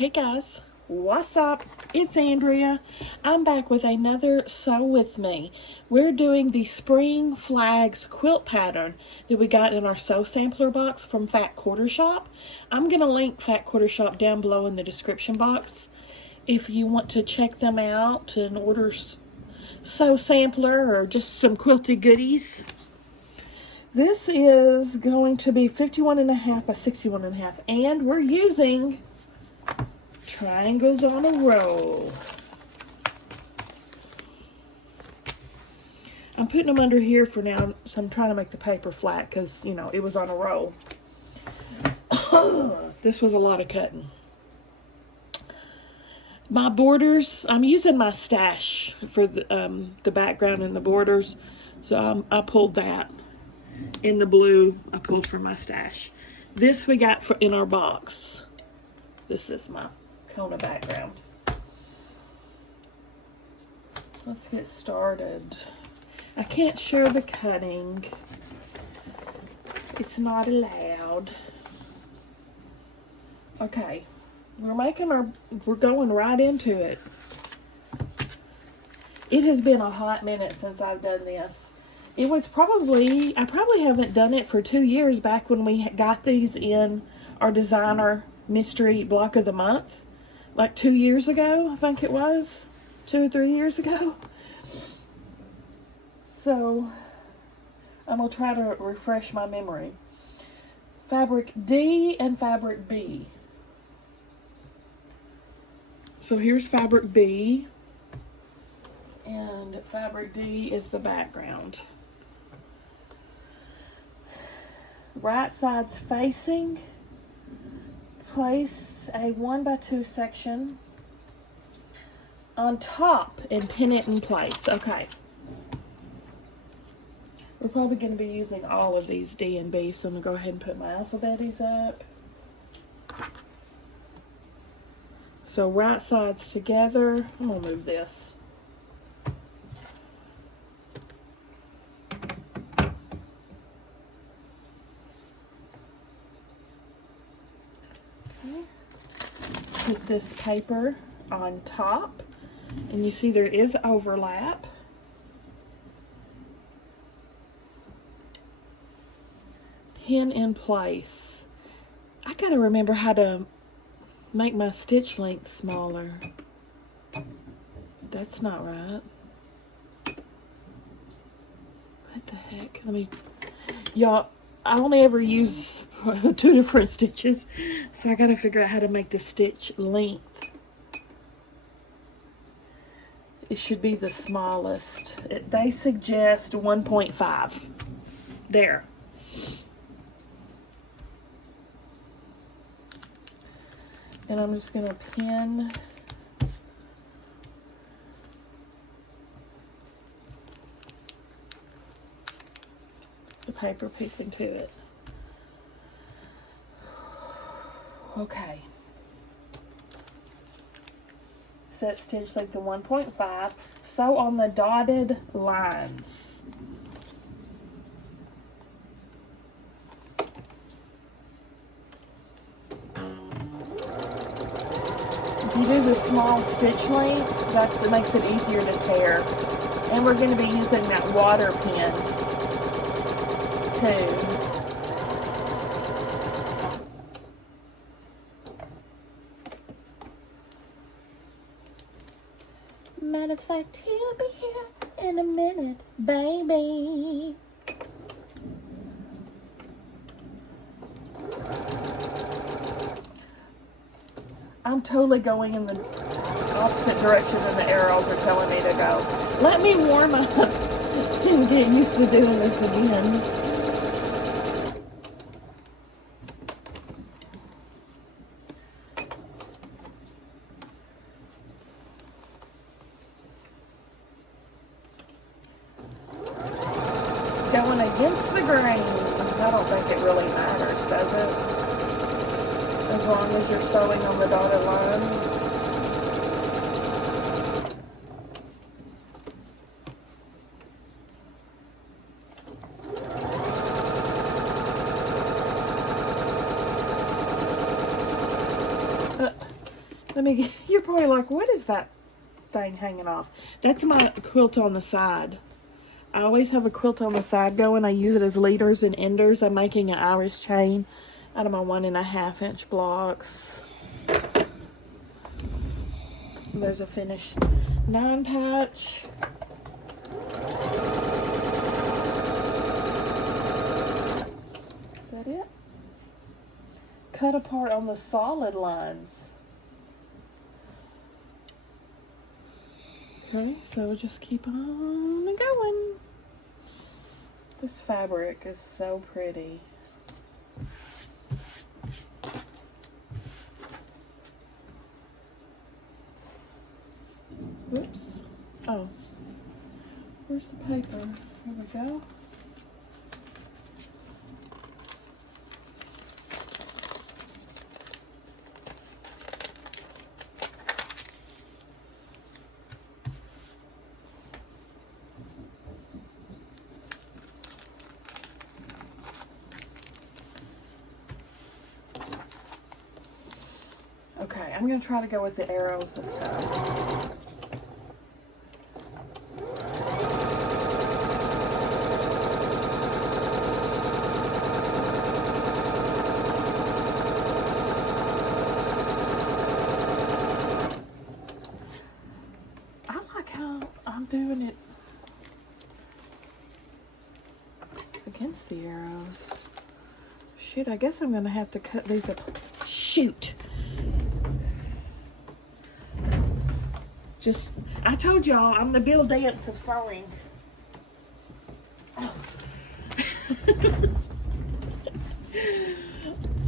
Hey guys, what's up? It's Andrea. I'm back with another Sew With Me. We're doing the Spring Flags quilt pattern that we got in our sew sampler box from Fat Quarter Shop. I'm going to link Fat Quarter Shop down below in the description box if you want to check them out and order sew sampler or just some quilty goodies. This is going to be 51.5 by 61.5, and we're using triangles on a roll. I'm putting them under here for now, so I'm trying to make the paper flat because, you know, it was on a roll. This was a lot of cutting. My borders, I'm using my stash for the background and the borders, so I pulled that. In the blue, I pulled from my stash. This we got in our box. This is my Kona background. Let's get started. I can't show the cutting. It's not allowed. Okay, we're going right into it. It has been a hot minute since I've done this. It was I probably haven't done it for 2 years, back when we got these in our designer mystery block of the month. Like 2 years ago, I think it was. 2 or 3 years ago. So, I'm going to try to refresh my memory. Fabric D and fabric B. So here's fabric B. And fabric D is the background. Right sides facing. Place a 1x2 section on top and pin it in place. Okay. We're probably going to be using all of these D and B, so I'm going to go ahead and put my alphabeties up. So right sides together. I'm going to move this. Put this paper on top, and you see there is overlap. Pin in place. I gotta remember how to make my stitch length smaller. That's not right. What the heck? Y'all, I only ever use 2 different stitches, so I gotta figure out how to make the stitch length. It should be the smallest. They suggest 1.5. There. And I'm just gonna pin the paper piece into it. Okay. Set stitch length to 1.5. Sew on the dotted lines. If you do the small stitch length, it makes it easier to tear. And we're going to be using that water pin too. Matter of fact, he'll be here in a minute, baby. I'm totally going in the opposite direction than the arrows are telling me to go. Let me warm up and get used to doing this again. Going against the grain. I don't think it really matters, does it? As long as you're sewing on the dotted line. You're probably like, what is that thing hanging off? That's my quilt on the side. I always have a quilt on the side going. I use it as leaders and enders. I'm making an Irish chain out of my 1.5 inch blocks. There's a finished 9 patch. Is that it? Cut apart on the solid lines. Okay, so we'll just keep on going. This fabric is so pretty. Whoops. Oh. Where's the paper? Here we go. Okay, I'm going to try to go with the arrows this time. I like how I'm doing it against the arrows. Shoot, I guess I'm going to have to cut these up. Shoot! I told y'all, I'm the Bill Dance of sewing.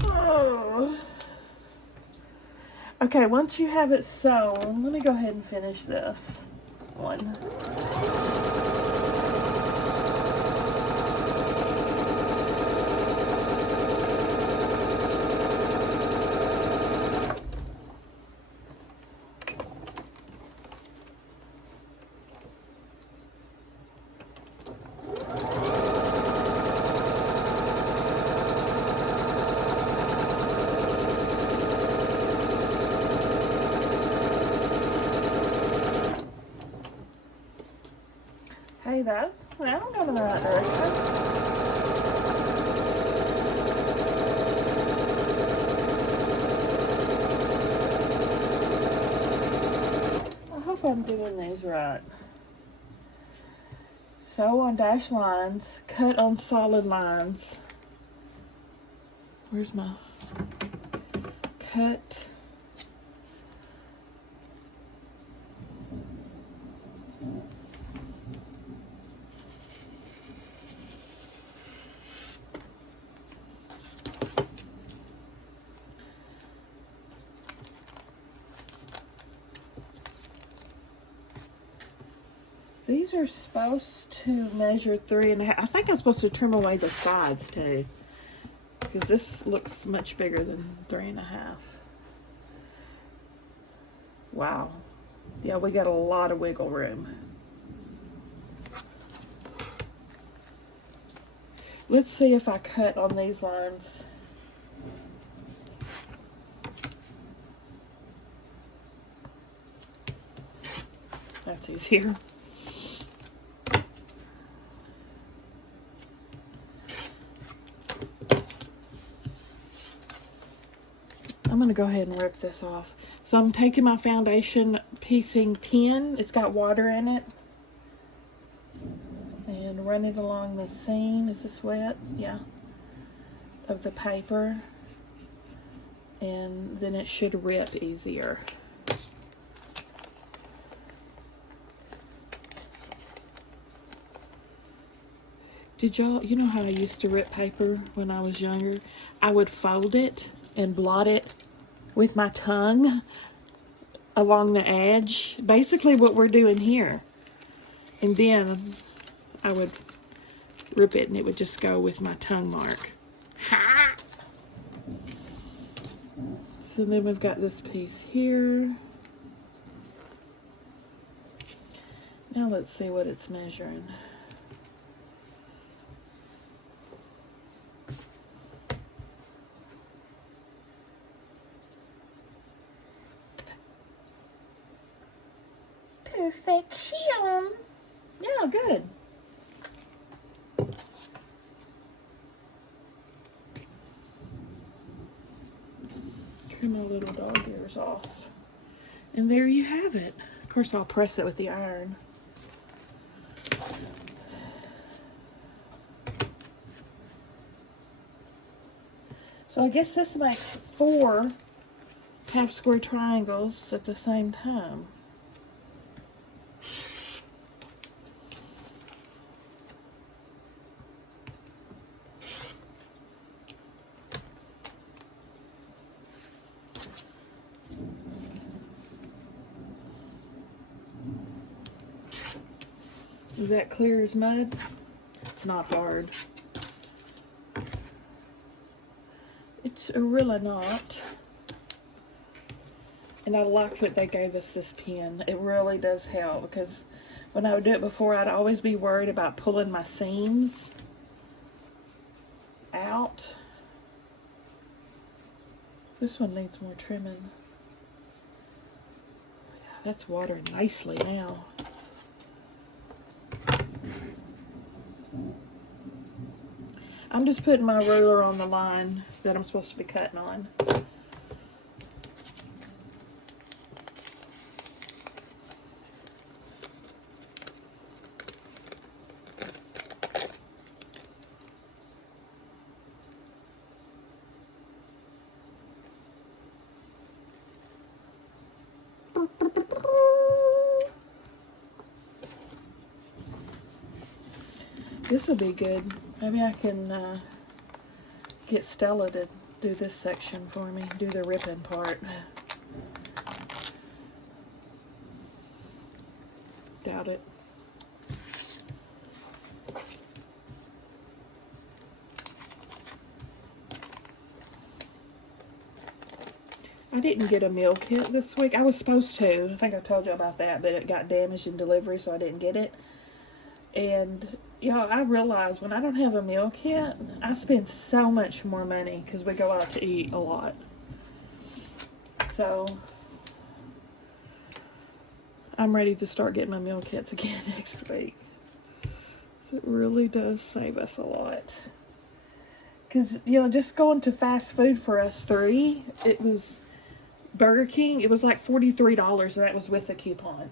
Oh. Okay, once you have it sewn, let me go ahead and finish this one. Hey, I'm going in the right direction. I hope I'm doing these right. Sew on dashed lines, cut on solid lines. Where's my cut? These are supposed to measure 3.5. I think I'm supposed to trim away the sides too, because this looks much bigger than 3.5. Wow. Yeah, we got a lot of wiggle room. Let's see if I cut on these lines. That's easier. I'm going to go ahead and rip this off. So I'm taking my foundation piecing pin. It's got water in it. And run it along the seam. Is this wet? Yeah. Of the paper. And then it should rip easier. Did y'all, you know how I used to rip paper when I was younger? I would fold it and blot it with my tongue along the edge. Basically what we're doing here. And then I would rip it and it would just go with my tongue mark. Ha! So then we've got this piece here. Now let's see what it's measuring. Perfection. Yeah, good. Trim my little dog ears off. And there you have it. Of course, I'll press it with the iron. So I guess this makes 4 half square triangles at the same time. Is that clear as mud? It's not hard. It's really not. And I like that they gave us this pen. It really does help, because when I would do it before, I'd always be worried about pulling my seams out. This one needs more trimming. That's watering nicely now. I'm just putting my ruler on the line that I'm supposed to be cutting on. This will be good. Maybe I can get Stella to do this section for me, do the ripping part. Doubt it. I didn't get a meal kit this week. I was supposed to. I think I told you about that, but it got damaged in delivery, so I didn't get it. And y'all, I realize when I don't have a meal kit, I spend so much more money because we go out to eat a lot. So I'm ready to start getting my meal kits again next week. So it really does save us a lot. Because, you know, just going to fast food for us 3, it was Burger King, it was like $43, and that was with a coupon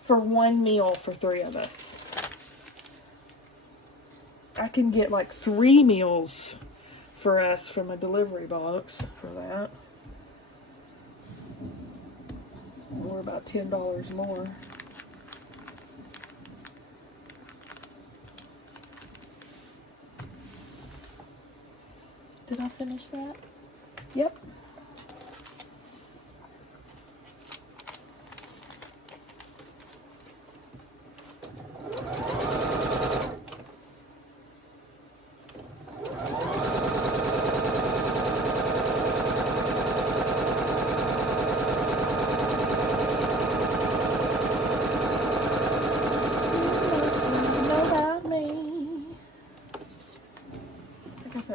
for 1 meal for 3 of us. I can get like 3 meals for us from a delivery box for that. Or about $10 more. Did I finish that? Yep.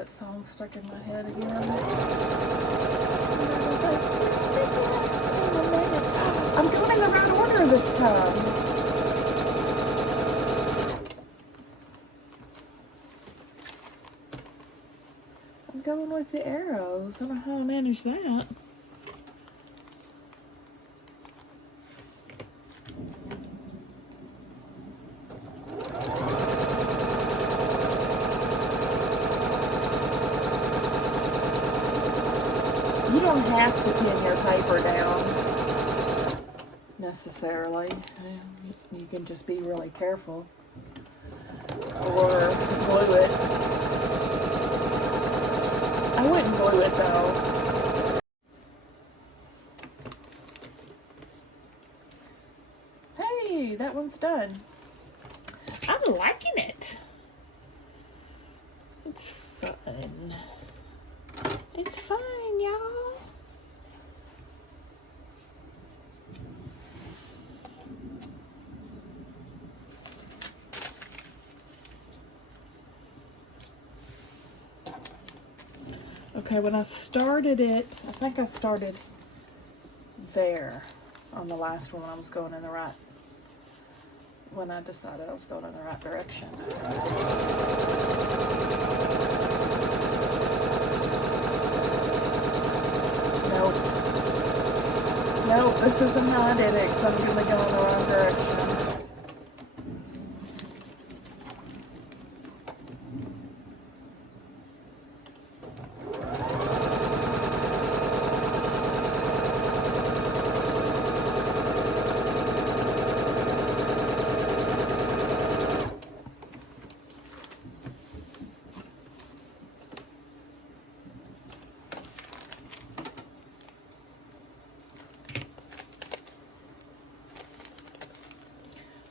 Song stuck in my head again. I'm going the right order this time. I'm going with the arrows. I don't know how I manage that. You don't have to pin your paper down necessarily. You can just be really careful. Or glue it. I wouldn't glue it though. Hey, that one's done. I'm liking it. It's fun. It's fun, y'all. Okay, when I started it, I think I started there on the last one when I was going in the right when I decided I was going in the right direction. Nope. Nope, this isn't how I did it, because I'm going to go in the wrong direction.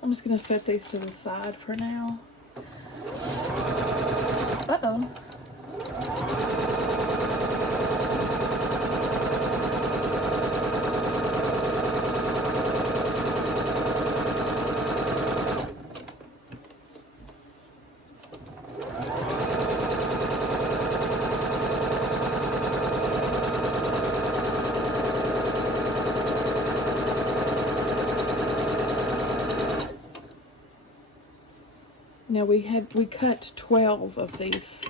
I'm just going to set these to the side for now. Uh-oh. Now we cut 12 of these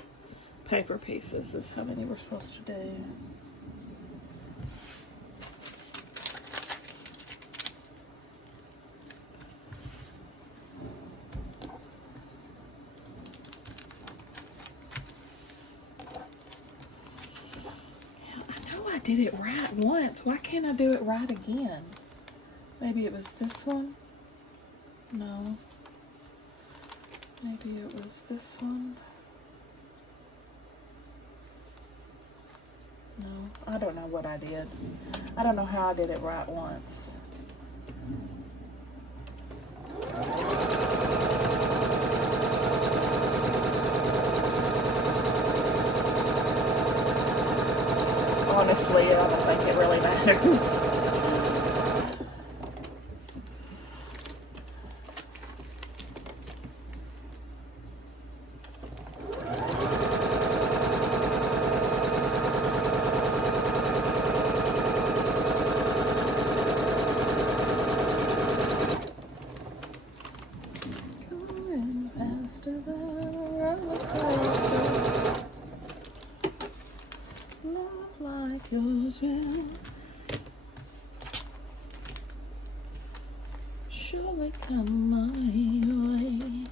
paper pieces is how many we're supposed to do. I know I did it right once. Why can't I do it right again? Maybe it was this one? No. Maybe it was this one. No, I don't know what I did. I don't know how I did it right once. Honestly, I don't think it really matters. Yours will surely come my way.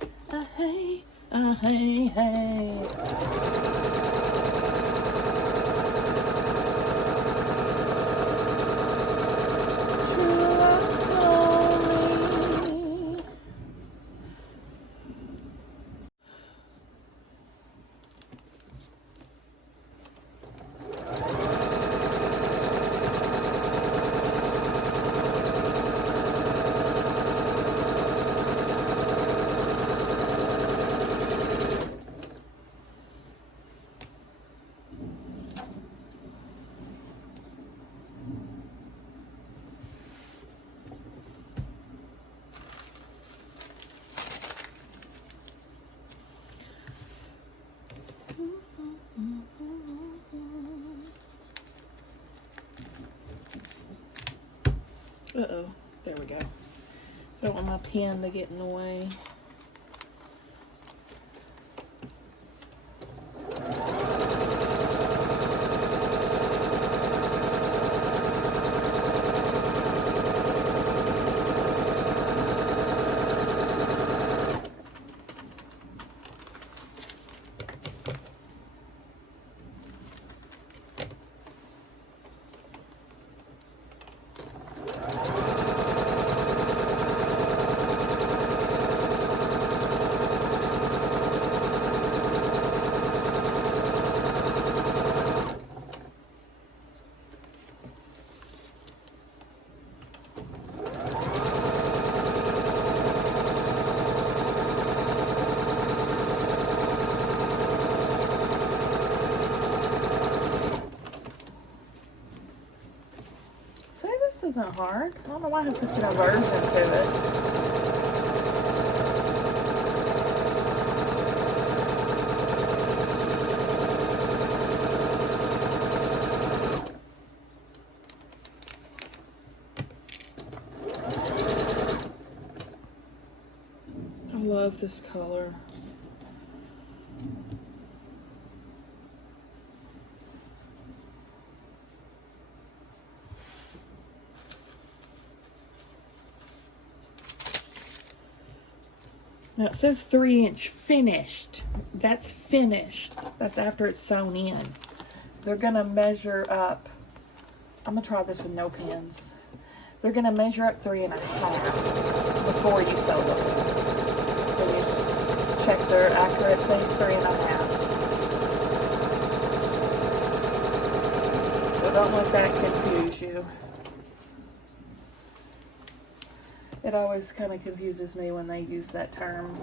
Hey, hey, hey. True love for me. Uh-oh, there we go. I don't want my pen to get in the way. This isn't hard. I don't know why I have such an aversion to it. with this color. Now it says 3-inch finished. That's finished. That's after it's sewn in. They're gonna measure up. I'm gonna try this with no pins. They're gonna measure up 3.5 before you sew them. Then you check their accuracy, 3.5. So don't let that confuse you. It always kind of confuses me when they use that term.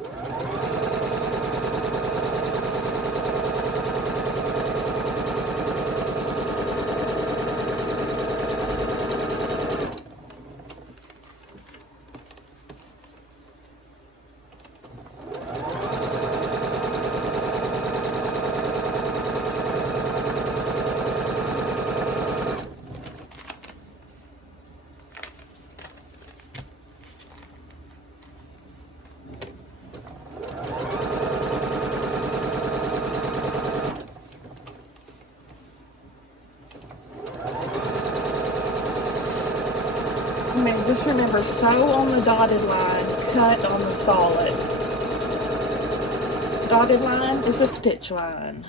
Just remember, sew on the dotted line, cut on the solid. Dotted line is a stitch line.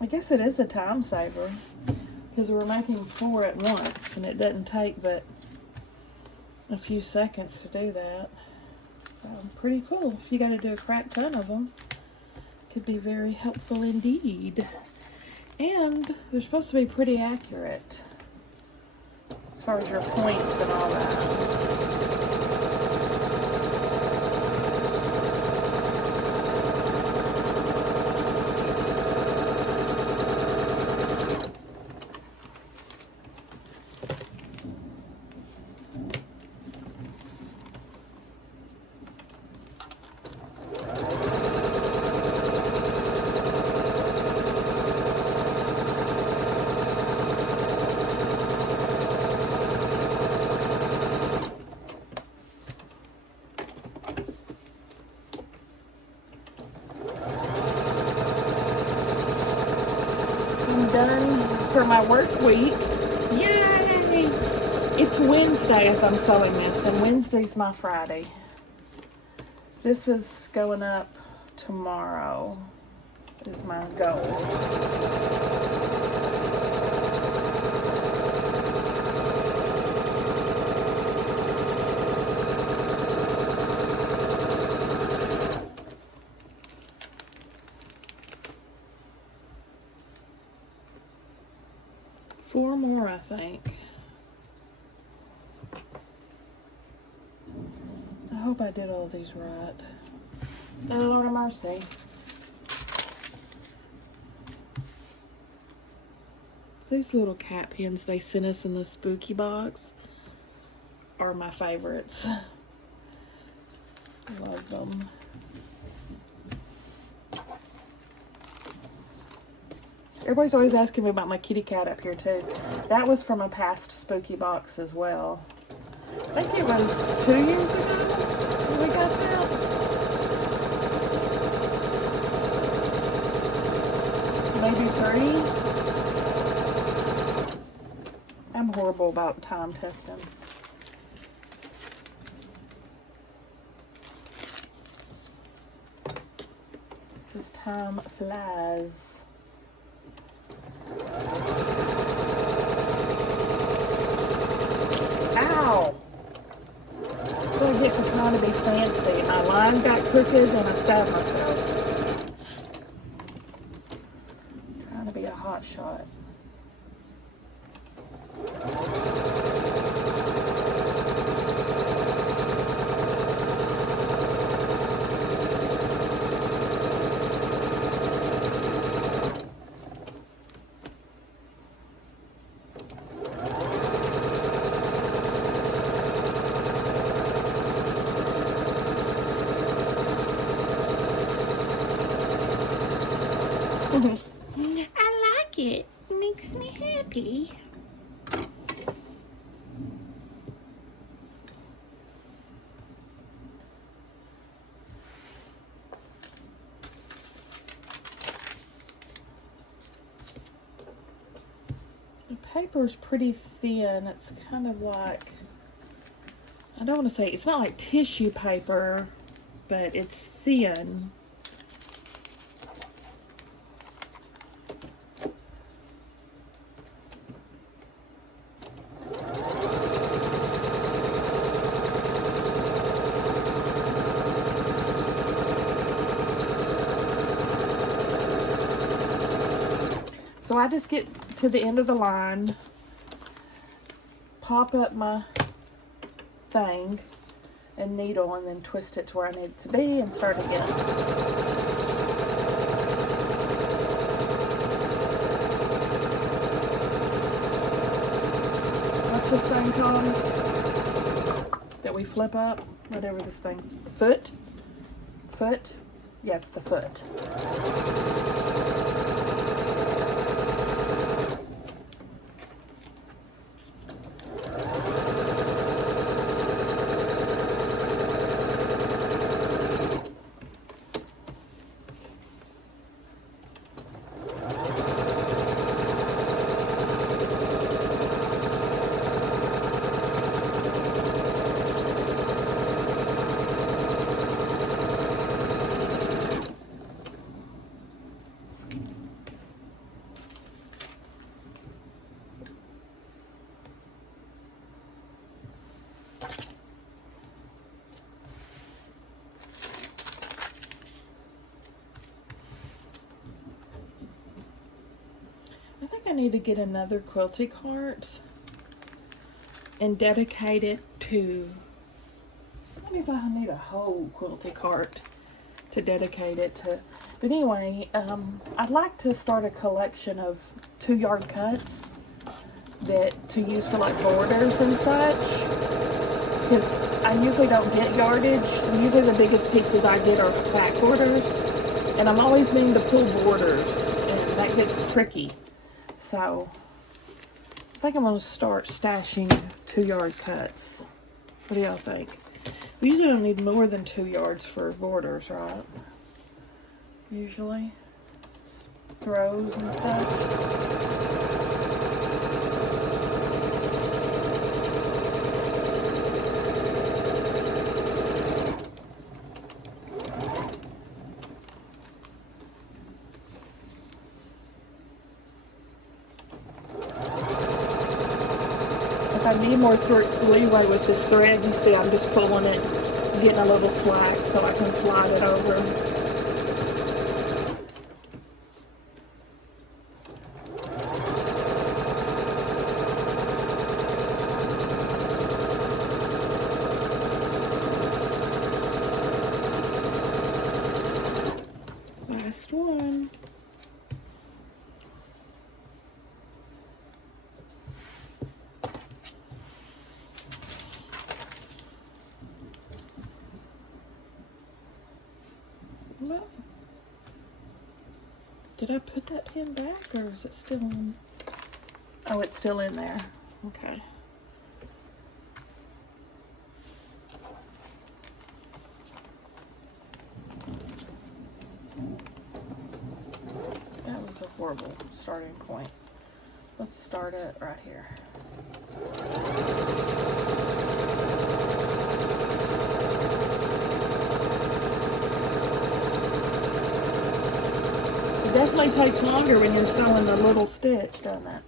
I guess it is a time saver because we're making 4 at once and it doesn't take but a few seconds to do that. So pretty cool. If you got to do a crap ton of them, it could be very helpful indeed. And they're supposed to be pretty accurate as far as your points and all that. Done for my work week. Yay! It's Wednesday as I'm sewing this, and Wednesday's my Friday. This is going up tomorrow, is my goal. Four more, I think. I hope I did all these right. Oh, Lord of mercy. These little cat pins they sent us in the spooky box are my favorites. I love them. Everybody's always asking me about my kitty cat up here too. That was from a past spooky box as well. I think it was 2 years ago that we got that. Maybe 3. I'm horrible about time testing. This time flies. Ow! That's what I get for trying to be fancy. My line got crooked and I stabbed myself. Trying to be a hot shot. I like it. It makes me happy. paper is pretty thin. It's kind of like, I don't want to say, it's not like tissue paper, but it's thin. So I just get to the end of the line, pop up my thing and needle, and then twist it to where I need it to be and start again. What's this thing called that we flip up? Whatever this thing, foot? Yeah, it's the foot. I think I need to get another quilty cart and dedicate it to, I don't know if I need a whole quilty cart to dedicate it to, but anyway, I'd like to start a collection of 2-yard cuts that to use for like borders and such, because I usually don't get yardage. Usually the biggest pieces I get are back borders, and I'm always needing to pull borders, and that gets tricky. So I think I'm going to start stashing 2-yard cuts. What do y'all think? We usually don't need more than 2 yards for borders, right? Usually. Throws and such. If I need more leeway with this thread, you see I'm just pulling it, getting a little slack so I can slide it over. Last one. Well, did I put that pin back, or is it still in? Oh, it's still in there. Okay. That was a horrible starting point. Let's start it right here. It definitely takes longer when you're sewing the little stitch, doesn't it?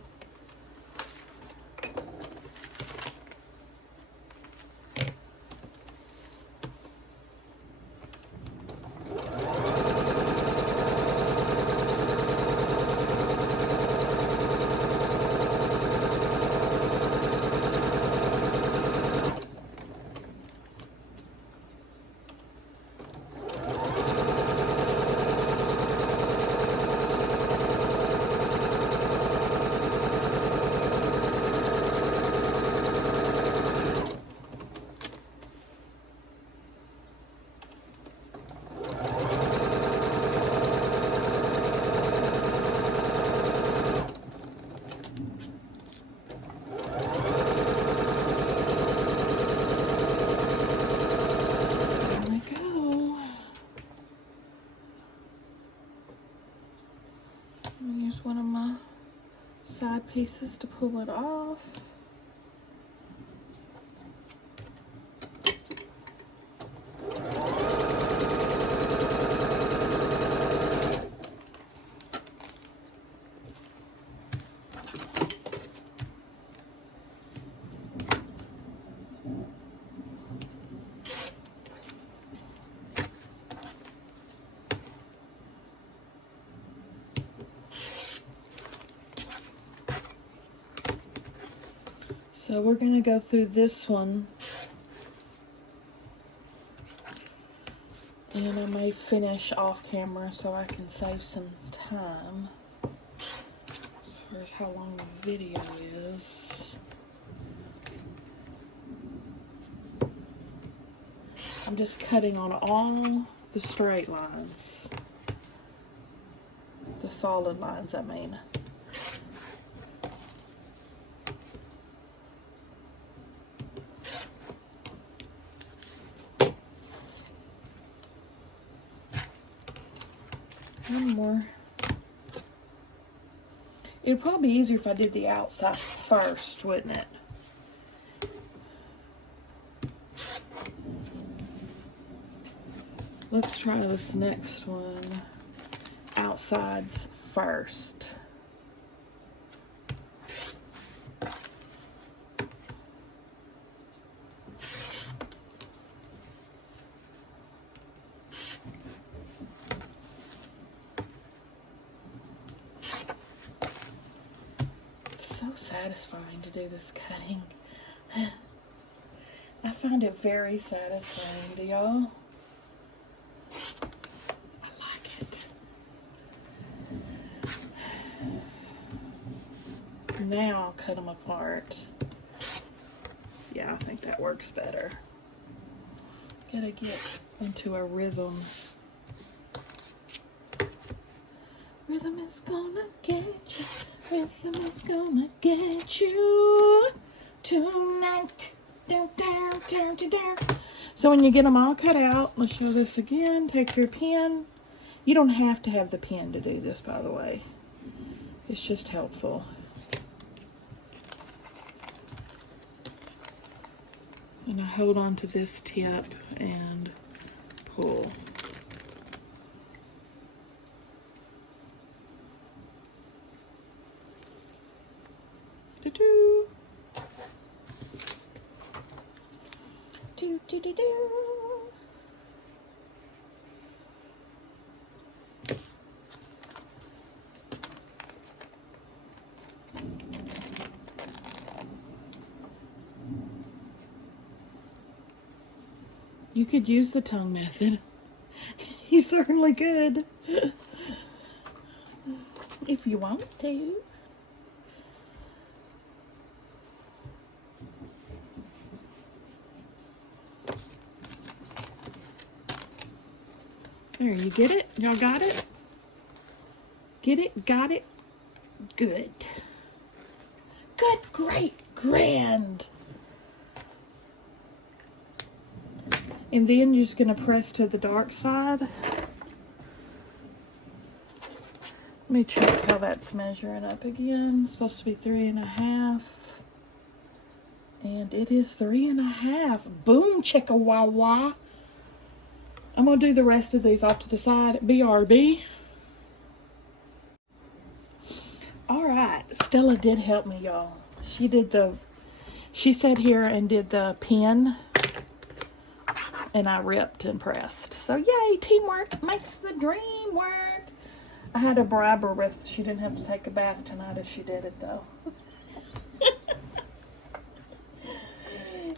side pieces to pull it off. So we're going to go through this one, and I may finish off camera so I can save some time as far as how long the video is. I'm just cutting on all the straight lines, the solid lines I mean. One more. It would probably be easier if I did the outside first, wouldn't it? Let's try this next one. Outsides first. Satisfying to do this cutting. I find it very satisfying, do y'all? I like it. Now I'll cut them apart. Yeah, I think that works better. Gotta get into a rhythm. Rhythm is gonna get you. Rhythm is gonna get you tonight. Down, down, down, down, down. So when you get them all cut out, let's show this again. Take your pen. You don't have to have the pen to do this, by the way. It's just helpful. And I hold on to this tip and pull. Do do do do do. You could use the tongue method. You certainly could. If you want to. There, you get it? Y'all got it? Get it? Got it? Good. Good, great, grand. And then you're just going to press to the dark side. Let me check how that's measuring up again. It's supposed to be 3.5. And it is 3.5. Boom, chicka wah wah. I'm going to do the rest of these off to the side. BRB. Alright, Stella did help me, y'all. She sat here and did the pin. And I ripped and pressed. So yay, teamwork makes the dream work. I had to bribe her with, she didn't have to take a bath tonight if she did it though.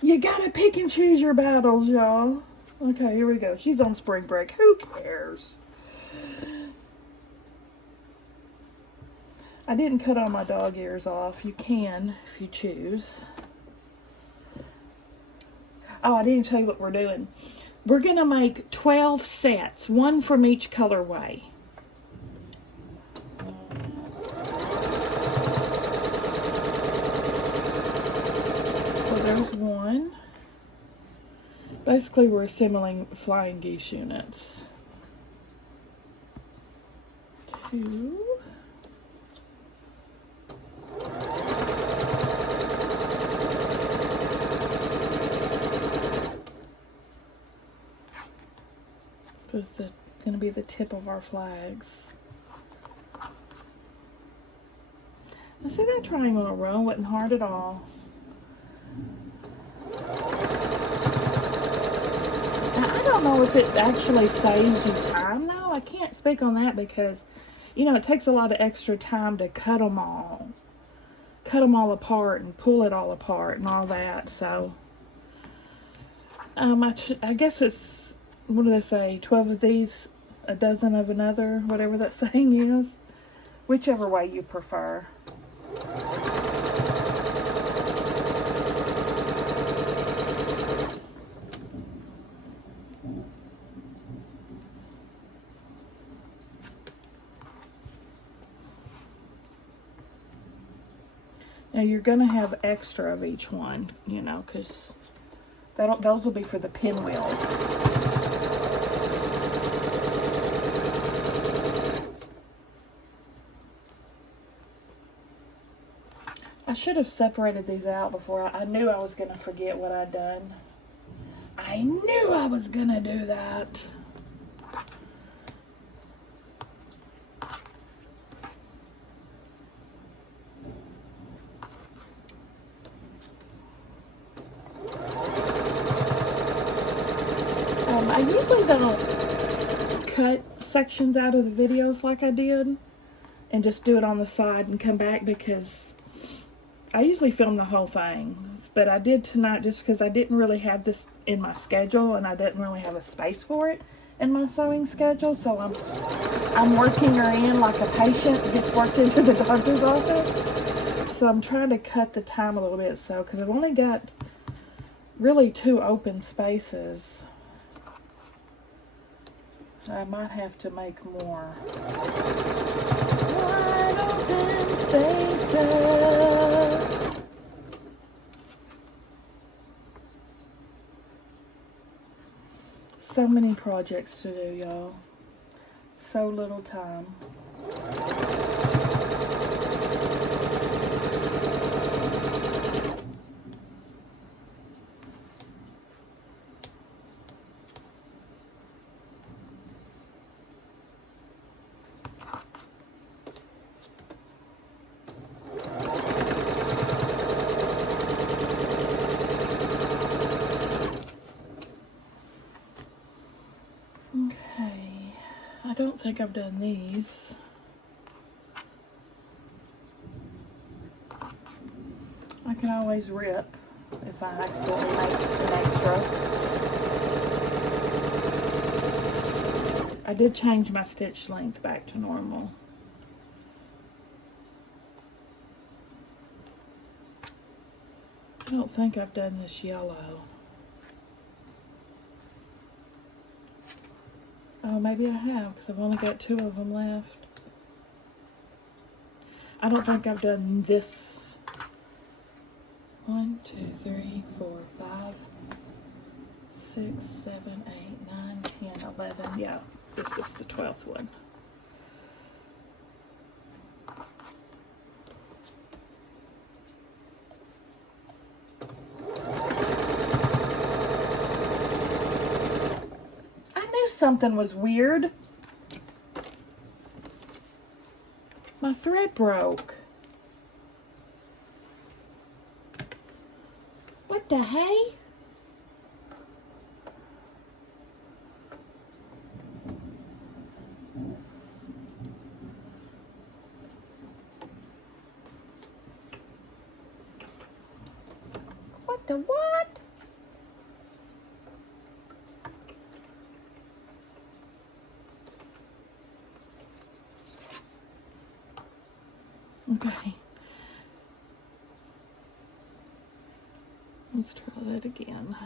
You gotta pick and choose your battles, y'all. Okay, here we go. She's on spring break. Who cares? I didn't cut all my dog ears off. You can if you choose. Oh, I didn't tell you what we're doing. We're going to make 12 sets, one from each colorway. So there's one. Basically, we're assembling flying geese units. 2. So it's going to be the tip of our flags. Now see that triangle in a row wasn't hard at all. Now I don't know if it actually saves you time though. I can't speak on that because, you know, it takes a lot of extra time to cut them all apart and pull it all apart and all that. So I guess it's, what do they say, 12 of these, a dozen of another, whatever that saying is. Whichever way you prefer. Now you're going to have extra of each one, you know, because those will be for the pinwheels. I should have separated these out before. I knew I was going to forget what I'd done. I knew I was going to do that. I usually don't cut sections out of the videos like I did and just do it on the side and come back, because I usually film the whole thing, but I did tonight just because I didn't really have this in my schedule and I didn't really have a space for it in my sewing schedule. So I'm working her in like a patient gets worked into the doctor's office. So I'm trying to cut the time a little bit, so because I've only got really 2 open spaces. I might have to make more. Wide open spaces. So many projects to do, y'all. So little time. Okay, I don't think I've done these. I can always rip if I accidentally make an extra. I did change my stitch length back to normal. I don't think I've done this yellow. Oh, maybe I have, because I've only got 2 of them left. I don't think I've done this. 1, 2, 3, 4, 5, 6, 7, 8, 9, 10, 11. Yeah, this is the 12th one. Something was weird. My thread broke. What the hey? What the what? Okay. Let's try that again.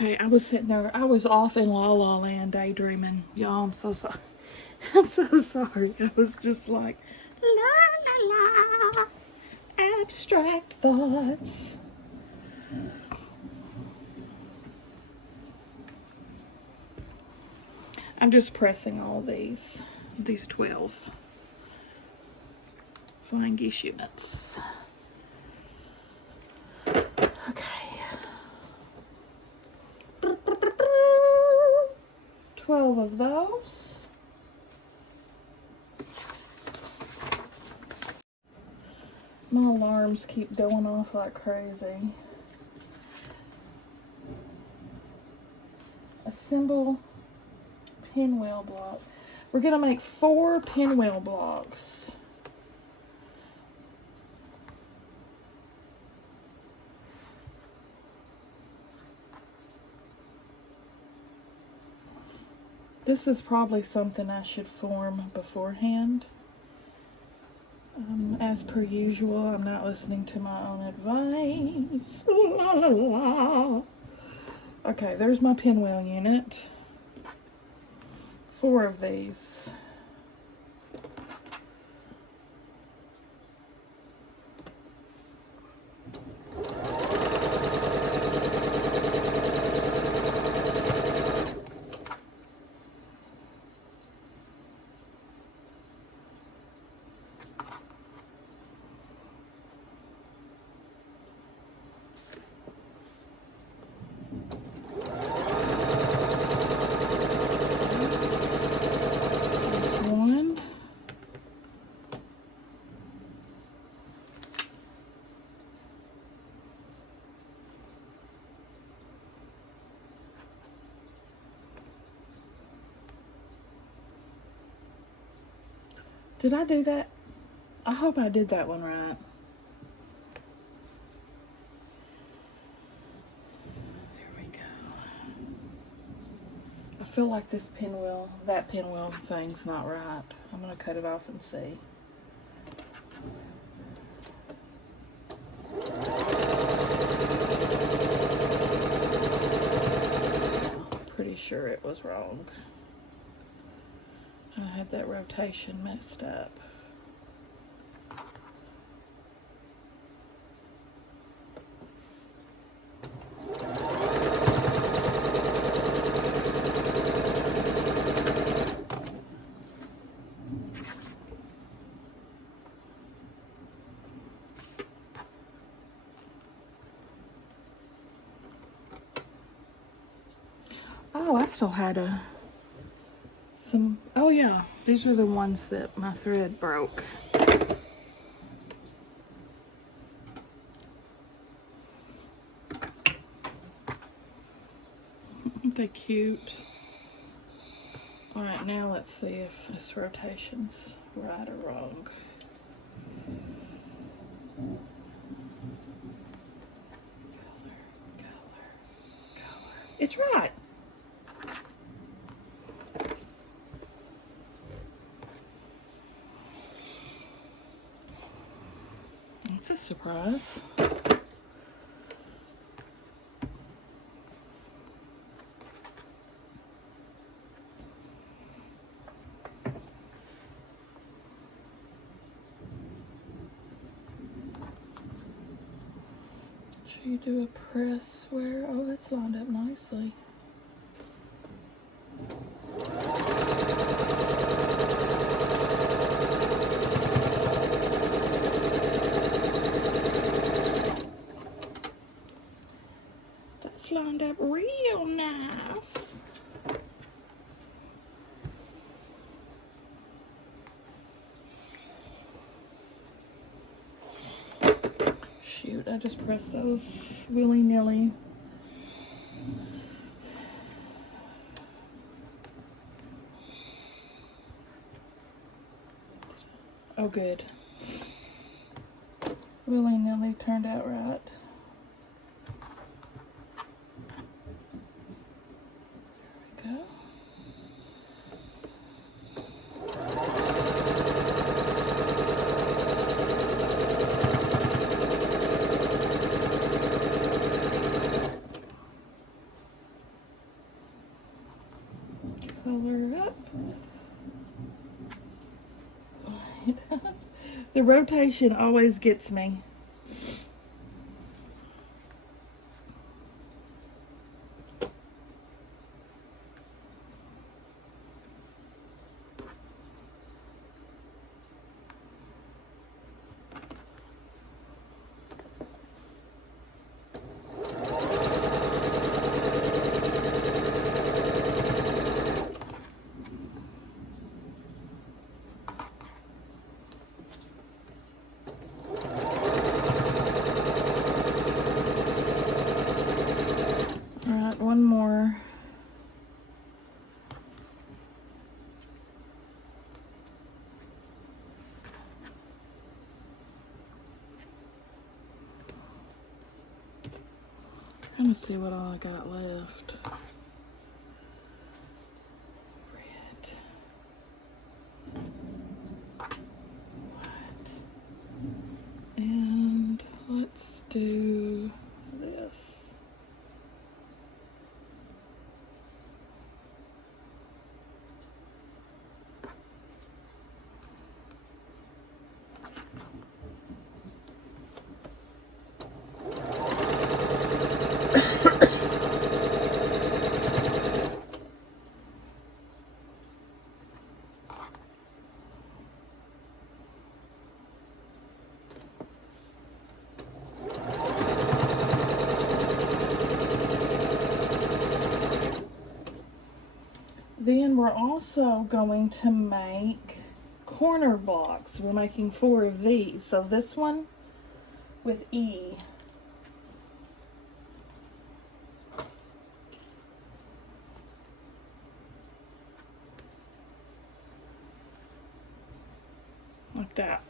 Okay, I was sitting there. I was off in La La Land daydreaming. Y'all, I'm so sorry. I'm so sorry. I was just like, la la la, abstract thoughts. I'm just pressing all these 12 flying geese units. Okay. 12 of those. My alarms keep going off like crazy. Assemble pinwheel block. We're gonna make 4 pinwheel blocks. This is probably something I should form beforehand. As per usual, I'm not listening to my own advice. La, la, la. Okay, there's my pinwheel unit. 4 of these. Did I do that? I hope I did that one right. There we go. I feel like this pinwheel, that pinwheel thing's not right. I'm gonna cut it off and see. Pretty sure it was wrong. I had that rotation messed up. Oh, I still had some, oh yeah, these are the ones that my thread broke. Aren't they cute? All right, now let's see if this rotation's right or wrong. Color. It's right. It's a surprise. Should you do a press where? Oh, that's lined up nicely. That's lined up real nice. Shoot, I just pressed those willy-nilly. Oh, good. Willy-nilly turned out right. There we go. color up. The rotation always gets me. One more. Let me see what all I got left. Red. White. And let's do this. Then we're also going to make corner blocks. We're making 4 of these. So this one with E. Like that.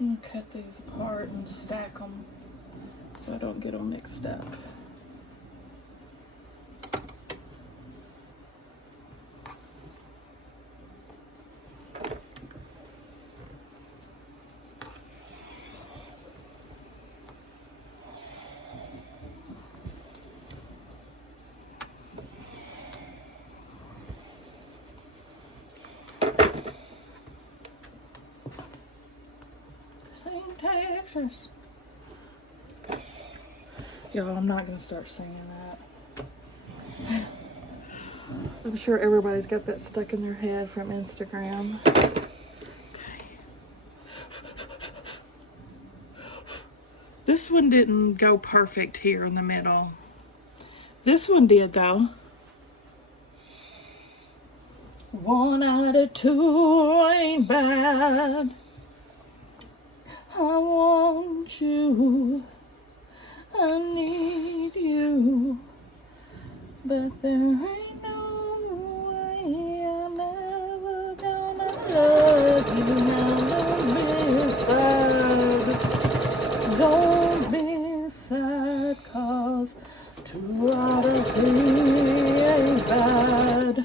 I'm gonna cut these apart and stack them so I don't get them mixed up. Same Texas. Y'all, I'm not gonna start singing that. I'm sure everybody's got that stuck in their head from Instagram. Okay. This one didn't go perfect here in the middle. This one did though. 1 out of 2 ain't bad. I want you, I need you, but there ain't no way I'm ever gonna love you now. Don't be sad, 'cause 2 out of 3 ain't bad.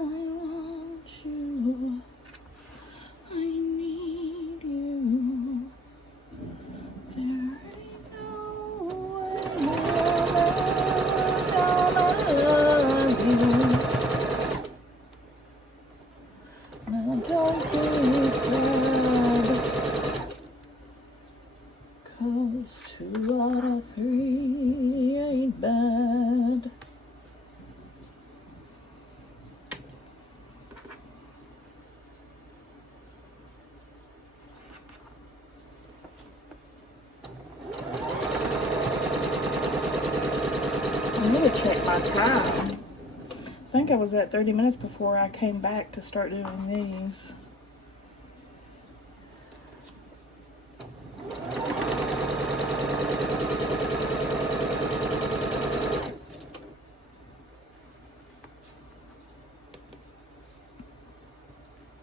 I want you, I need you, there ain't no way I'm ever gonna love you. Now don't be sad, 'cause 2 out of 3 ain't bad. I need to check my time. I think I was at 30 minutes before I came back to start doing these.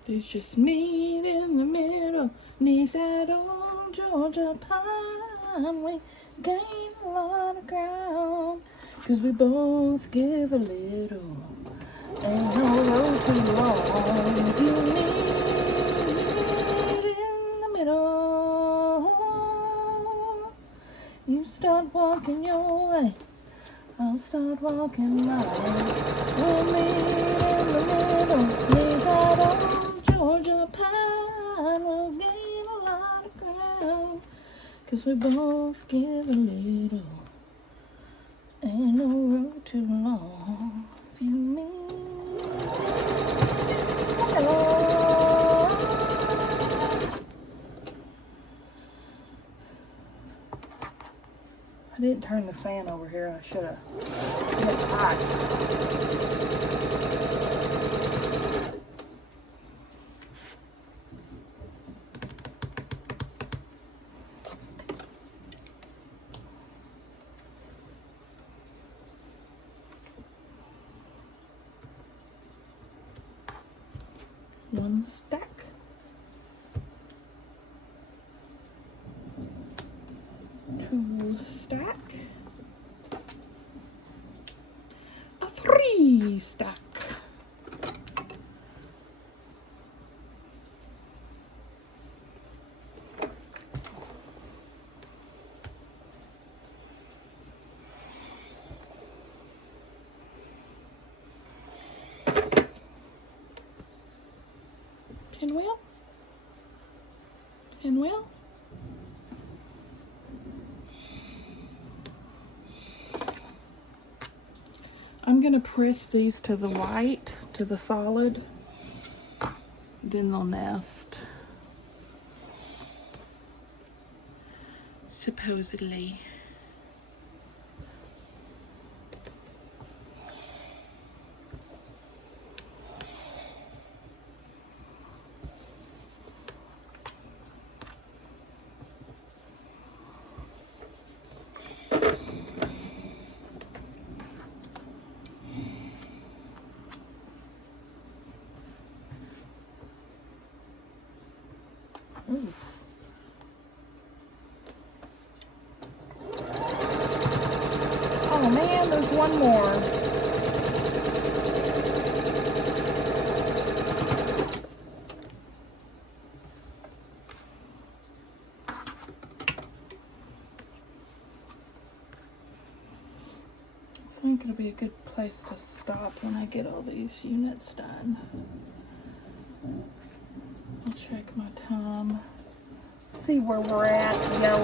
These just meet in the middle, knees that old Georgia pine. We gain a lot of ground, 'cause we both give a little. Ain't no road too long if you meet in the middle. You start walking your way, I'll start walking mine. We'll meet in the middle, leave that old Georgia pine. We'll gain a lot of ground, 'cause we both give a little. Ain't no road too long if you meet. I didn't turn the fan over here. I should have. It's hot. One stack. Two stack. A three stack. Pinwheel. Pinwheel. I'm going to press these to the white, to the solid, then they'll nest. Supposedly. Ooh. Oh man, there's one more. I think it'll be a good place to stop when I get all these units done. I'll check my time. See where we're at, yo.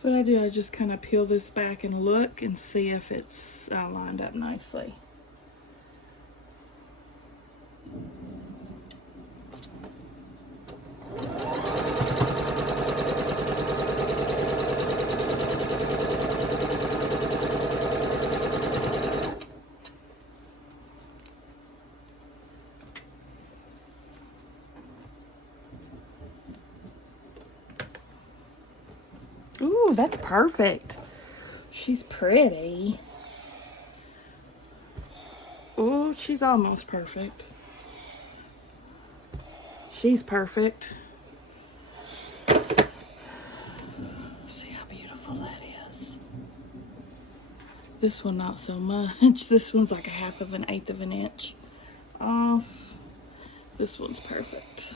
So what I do, I just kind of peel this back and look and see if it's lined up nicely. Ooh, that's perfect. She's pretty. Ooh, she's almost perfect. She's perfect. See how beautiful that is. This one not so much. This one's like a 1/2 of an inch off. This one's perfect.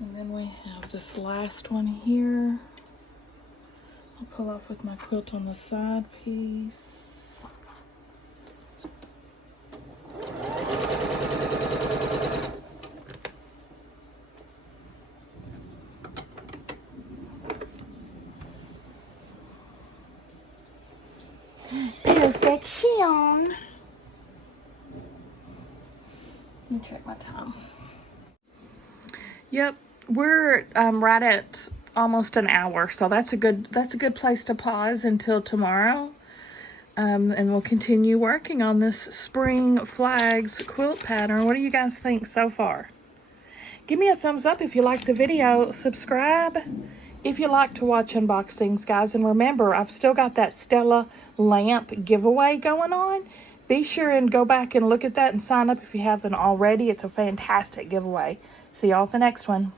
And then we have this last one here. I'll pull off with my quilt on the side piece. Perfection. Let me check my time. Yep, we're right at almost an hour, so that's a good place to pause until tomorrow. And we'll continue working on this spring flags quilt pattern. What do you guys think so far? Give me a thumbs up if you like the video. Subscribe if you like to watch unboxings, guys. And remember, I've still got that Stella lamp giveaway going on. Be sure and go back and look at that and sign up if you haven't already. It's a fantastic giveaway. See y'all at the next one.